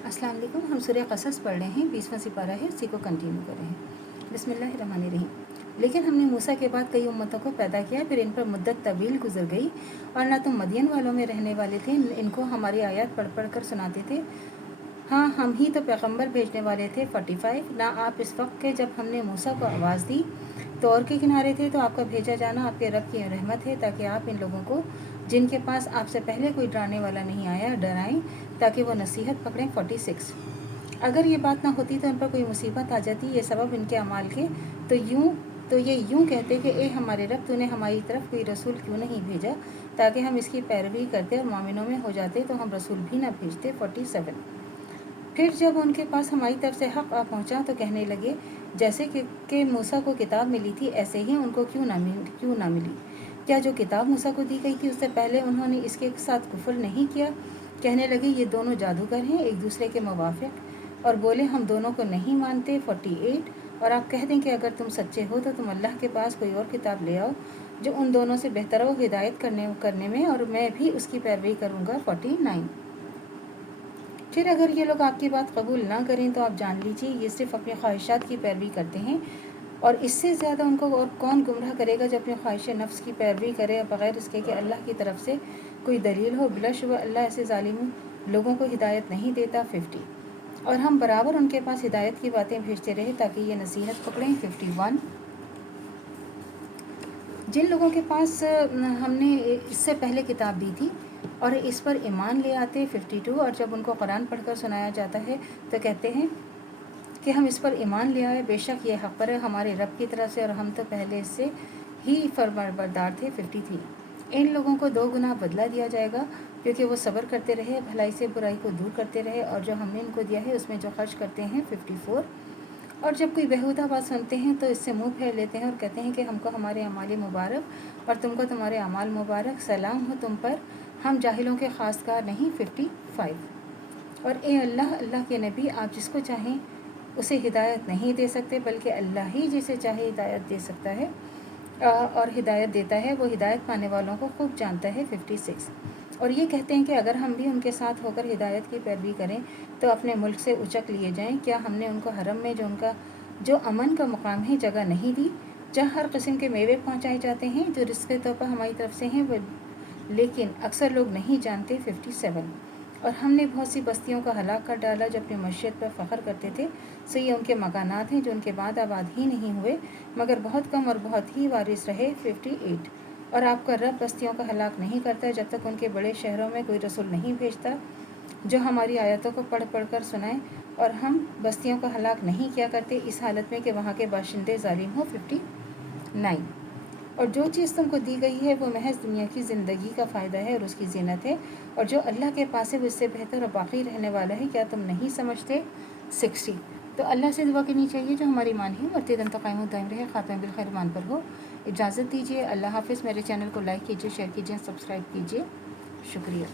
अस्सलाम वालेकुम। हम सूरह क़सस पढ़ रहे हैं, 20वां सिपारा है, उसी को कंटिन्यू कर रहे हैं। बिस्मिल्लाहिर्रहमानिर्रहीम। लेकिन हमने मूसा के बाद कई उम्मतों को पैदा किया, फिर इन पर मुद्दत तवील गुजर गई और ना तुम मदियन वालों में रहने वाले थे, इनको हमारी आयत पढ़ पढ़ कर सुनाते थे। हाँ, हम ही तो पैगम्बर भेजने वाले थे। 45। ना आप इस वक्त के जब हमने मूसा को आवाज़ दी तो और के किनारे थे, तो आपका भेजा जाना आपके रब की रहमत है, ताकि आप इन लोगों को जिनके पास आपसे पहले कोई डराने वाला नहीं आया डराएं, ताकि वो नसीहत पकड़ें। 46। अगर ये बात ना होती तो उन पर कोई मुसीबत आ जाती, ये सबब इनके अमाल के, तो ये यूँ कहते कि ए हमारे रब, तूने हमारी तरफ कोई रसूल क्यों नहीं भेजा ताकि हम इसकी पैरवी करते और मोमिनों में हो जाते, तो हम रसूल भी ना भेजते। 47। फिर जब उनके पास हमारी तरफ से हक़ आ पहुँचा तो कहने लगे जैसे कि मूसा को किताब मिली थी ऐसे ही उनको क्यों ना मिली। क्या जो किताब मूसा को दी गई थी उससे पहले उन्होंने इसके साथ कुफ्र नहीं किया। कहने लगे ये दोनों जादूगर हैं, एक दूसरे के मुवाफिक, और बोले हम दोनों को नहीं मानते। 48। और आप कह दें कि अगर तुम सच्चे हो तो तुम अल्लाह के पास कोई और किताब ले आओ जो उन दोनों से बेहतर हो हिदायत करने में, और मैं भी उसकी पैरवी करूँगा। 49। फिर अगर ये लोग आपकी बात कबूल ना करें तो आप जान लीजिए ये सिर्फ अपनी ख्वाहिशात की पैरवी करते हैं, और इससे ज़्यादा उनको और कौन गुमराह करेगा जो अपनी ख्वाहिश नफ्स की पैरवी करे बग़ैर इसके कि अल्लाह की तरफ से कोई दलील हो। बिलाशुबह अल्लाह ऐसे ज़ालिम लोगों को हिदायत नहीं देता। 50। और हम बराबर उनके पास हिदायत की बातें भेजते रहे ताकि ये नसीहत पकड़ें। 51। जिन लोगों के पास हमने इससे पहले किताब दी थी और इस पर ईमान ले आते। 52। और जब उनको कुरान पढ़कर सुनाया जाता है तो कहते हैं कि हम इस पर ईमान ले आए, बेशक ये हक़ पर है हमारे रब की तरफ से और हम तो पहले से ही फरमाबरदार थे। 53। इन लोगों को 2 गुना बदला दिया जाएगा क्योंकि वो सब्र करते रहे, भलाई से बुराई को दूर करते रहे और जो हमने इनको दिया है उसमें जो खर्च करते हैं। 54। और जब कोई बेहुदा बात सुनते हैं तो इससे मुंह फेर लेते हैं और कहते हैं कि हमको हमारे अमाल मुबारक और तुमको तुम्हारे अमाल मुबारक, सलाम हो तुम पर, हम जाहिलों के ख़ासकार नहीं। 55। और ए अल्लाह, अल्लाह के नबी, आप जिसको चाहें उसे हिदायत नहीं दे सकते बल्कि अल्लाह ही जिसे चाहे हिदायत दे सकता है और हिदायत देता है, वो हिदायत पाने वालों को खूब जानता है। 56। और ये कहते हैं कि अगर हम भी उनके साथ होकर हिदायत की पैरवी करें तो अपने मुल्क से उचक लिए जाएं। क्या हमने उनको हरम में जो अमन का मुकाम है जगह नहीं दी, जहाँ हर किस्म के मेवे पहुँचाए जाते हैं जो रिज़्क़ के तौर पर हमारी तरफ से हैं, वो लेकिन अक्सर लोग नहीं जानते। 57। और हमने बहुत सी बस्तियों का हलाक कर डाला जो अपनी मशीयत पर फ़ख्र करते थे, सो ये उनके मकानात हैं जो उनके बाद आबाद ही नहीं हुए मगर बहुत कम और बहुत ही वारिस रहे। 58। और आपका रब बस्तियों का हलाक नहीं करता जब तक उनके बड़े शहरों में कोई रसूल नहीं भेजता जो हमारी आयतों को पढ़ पढ़ कर सुनाए, और हम बस्तियों का हलाक नहीं किया करते इस हालत में कि वहाँ के बाशिंदे जालिम हो। 59। और जो चीज़ तुमको दी गई है वो महज दुनिया की ज़िंदगी का फ़ायदा है और उसकी ज़ीनत है, और जो अल्लाह के पास है वो इससे बेहतर और बाकी रहने वाला है, क्या तुम नहीं समझते। 60। तो अल्लाह से दुआ करनी चाहिए जो हमारी ईमान है और तेदम तक़ाइम दायम रहे, ख़ात्मा बिल खैर ईमान पर हो। इजाज़त दीजिए। अल्लाह हाफ़िज़। मेरे चैनल को लाइक कीजिए, शेयर कीजिए, सब्सक्राइब कीजिए। शुक्रिया।